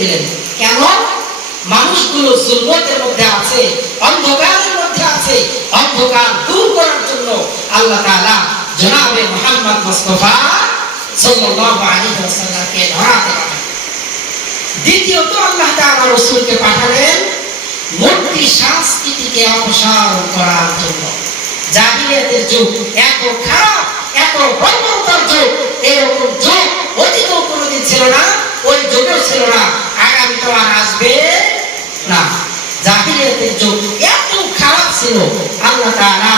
দিলেন। কেন? মানুষগুলো জুলমতের মধ্যে আছে, অন্ধকারের মধ্যে আছে। অন্ধকার দূর করার জন্য আল্লাহ তাআলা জনাবে মুহাম্মদ মুস্তাফা সাল্লাল্লাহু আলাইহি ওয়াসাল্লামকে ধরাতে পাঠালেন। দ্বিতীয়ত আল্লাহ তাআলা রাসূলকে পাঠালেন মূর্তি সংস্কৃতিকে অপসারণ করার জন্য। জাহিলিয়াতের যুগ এত খারাপ, এত বর্বরতার যুগ, এরকম যুগ অতীতেও কোনোদিন ছিল না, ওই যুগেও ছিল না, আগামীতেও আর আসবে না। জাহিলিয়াতের যুগ এত খারাপ ছিল, আল্লাহ তাআলা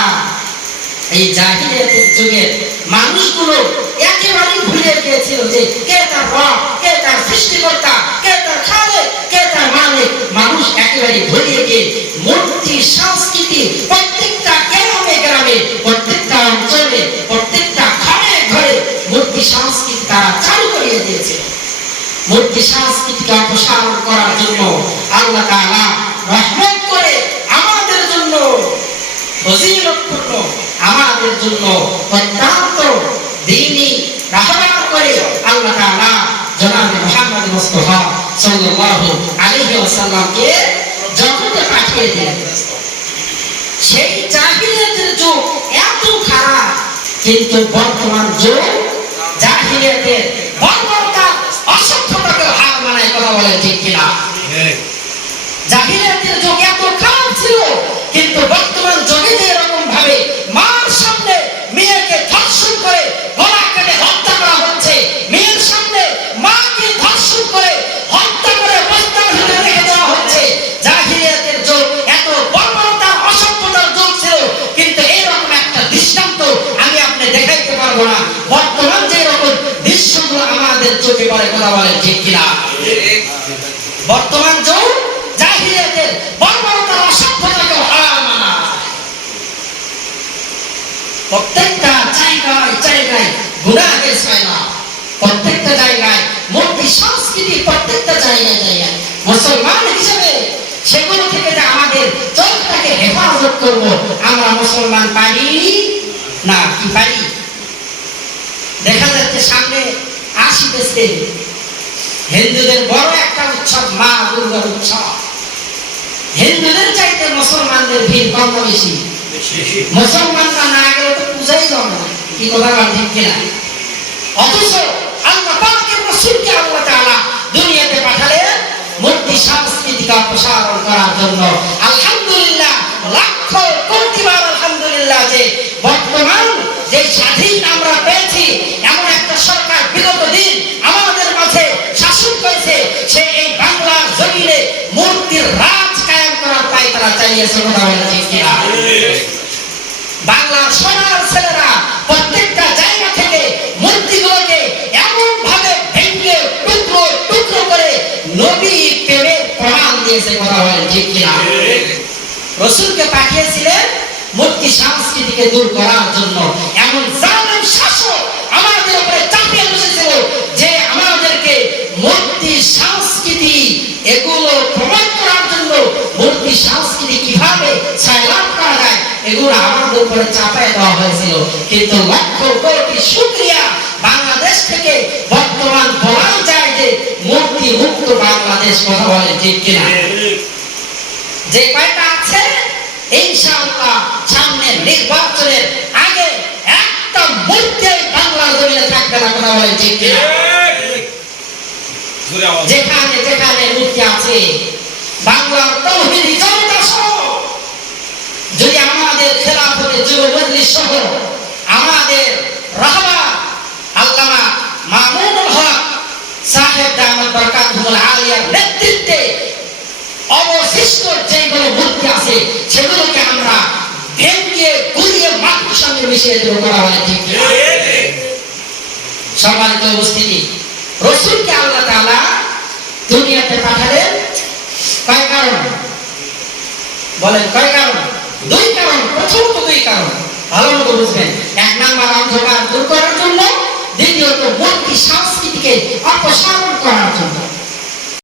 এই জাহিলিয়াতের যুগের মানুষগুলো একেবারেই ভুলে গিয়েছিল যে কে তার রব, কে তার সৃষ্টিকর্তা, কে তার খালেক, কে তার মালিক। মানুষ একেবারে ভুলে গিয়ে মূর্তি সংস্কৃতি প্রত্যেকটা গ্রামে গ্রামে, প্রত্যেকটা অঞ্চলে, প্রত্যেকটা ঘরে ঘরে মূর্তি সংস্কৃতি তারা চালু করিয়ে দিয়েছে। মূর্তি সংস্কৃতিকে অপসারণ করার জন্য আল্লাহ তাআলা রহমত করে আমাদের জন্য ফজিলতপূর্ণ, আমাদের জন্য অত্যন্ত দ্বীনি রাহবার করে আল্লাহ তাআলা জনাবে মুহাম্মদ মুস্তাফা সাল্লাল্লাহু আলাইহি ওয়াসাল্লামকে জগতে পাঠিয়ে দিলেন। সেই জাহিলিয়াতের যুগ এত খারাপ, কিন্তু বর্তমান যুগ জাহিলিয়াতের বর্বরতা, অসভ্যতাকে হার মানায়। কথা বলে ঠিক কিনা? জাহিলিয়াতের যুগ এত খারাপ ছিল, কিন্তু বর্তমান যুগে যে এরকম ভাবে মার সামনে মেয়েকে ধর্ষণ করে গলা কেটে হত্যা করা হচ্ছে, মেয়ের সামনে মাকে ধর্ষণ করে হত্যা করে বস্তার ভিতরে রেখে দেওয়া হচ্ছে। জাহিলিয়াতের যুগ এত বর্বরতা, অসভ্যতার যুগ ছিল, কিন্তু এরকম একটা দৃষ্টান্ত আমি আপনি দেখাইতে পারবো না। বর্তমান যে এরকম দৃশ্যগুলো আমাদের চোখে পড়ে। কথা বলে ঠিক কিনা? বর্তমান যুগ জাহিলিয়াতের বর্বরতা, অসভ্যতাকে হার মানা। প্রত্যেকটা জায়গায় জায়গায় গুনাহের ছায়া, প্রত্যেকটা জায়গায় মূর্তি সংস্কৃতি, প্রত্যেকটা জায়গায় জায়গায়। মুসলমান হিসেবে সেগুলো থেকে যে আমাদের চোখটাকে হেফাজত করব, আমরা মুসলমান পারি না। কি পারি? দেখা যাচ্ছে সামনে আসিতেছে হিন্দুদের বড় একটা উৎসব, মা দুর্গার উৎসব। হিন্দুদের চাইতে মুসলমানদের ভিড় কম বেশি। মুসলমানরা না গেলে তো পূজাই জমে না। কি কথা ঠিক কিনা? অথচ আল্লাহ পাকের রাসূলকে আল্লাহ তাআলা দুনিয়াতে পাঠালেন মূর্তি সংস্কৃতিকে অপসারণ করার জন্য। আলহামদুলিল্লাহ, লাখ কোটি বার আলহামদুলিল্লাহ যে বর্তমান যে স্বাধীন আমরা পেয়েছি, এমন একটা সরকার বিগত দিন আমাদের মাঝে শাসন করেছে, সে এই বাংলার জমিনে মূর্তির রাজ কায়েম করার পায়তারা চালিয়েছে। কথা বলে ঠিক কিনা? বাংলার সোনার ছেলেরা প্রত্যেকটা জায়গা থেকে মূর্তিগুলোকে এমন ভাবে ভেঙে টুকরো টুকরো করে নবী প্রেমের প্রমাণ দিয়েছে। কথা বলে ঠিক কিনা? রাসূলকে পাঠিয়েছিলেন মূর্তি সংস্কৃতিকে দূর করার জন্য। এমন জালেম শাসক আমাদের উপরে চাপিয়ে বসেছিল যে আমাদেরকে মূর্তি সংস্কৃতি এগুলো প্রমাণ করার জন্য, মূর্তি সংস্কৃতি কিভাবে ছায়ালাভ করা যায়, এগুলো আমাদের উপরে চাপিয়ে দেওয়া হয়েছিল। কিন্তু লক্ষ কোটি শুকরিয়া, বাংলাদেশ থেকে বর্তমান বলা যায় যে মূর্তি মুক্ত বাংলাদেশ। কথা বলে ঠিক কিনা? যে কয়টা আছে ইনশাআল্লাহ সামনে নির্বাচনের আগে একটা মূর্তি বাংলার জমিনে থাকবে না। কথা বলে ঠিক কিনা? যেখানে যেখানে মূর্তি আছে বাংলার তাওহীদি জনতা সহ, যদি আমাদের খেলাফতের যুব মজলিস সহ আমাদের রাহবার আল্লামা মামুনুল হক সাহেব দামাত বরকাতুহুল আলিয়ার নেতৃত্বে অবশিষ্ট যেগুলো মূর্তি আছে সেগুলোকে আমরা ভেঙে গুড়িয়ে মাটির সঙ্গে মিশিয়ে দেব। করা হয় ঠিক। সম্মানিত উপস্থিতি, রাসূলকে আল্লাহ তাআলা দুনিয়াতে পাঠালেন কয় কারণ? বলেন কয় কারণ? দুই কারণ। প্রথমত দুই কারণ, ভালো মতো বুঝবেন। এক নাম্বার অন্ধকার দূর করার জন্য, দ্বিতীয়ত মূর্তি সংস্কৃতিকে অপসারণ করার জন্য।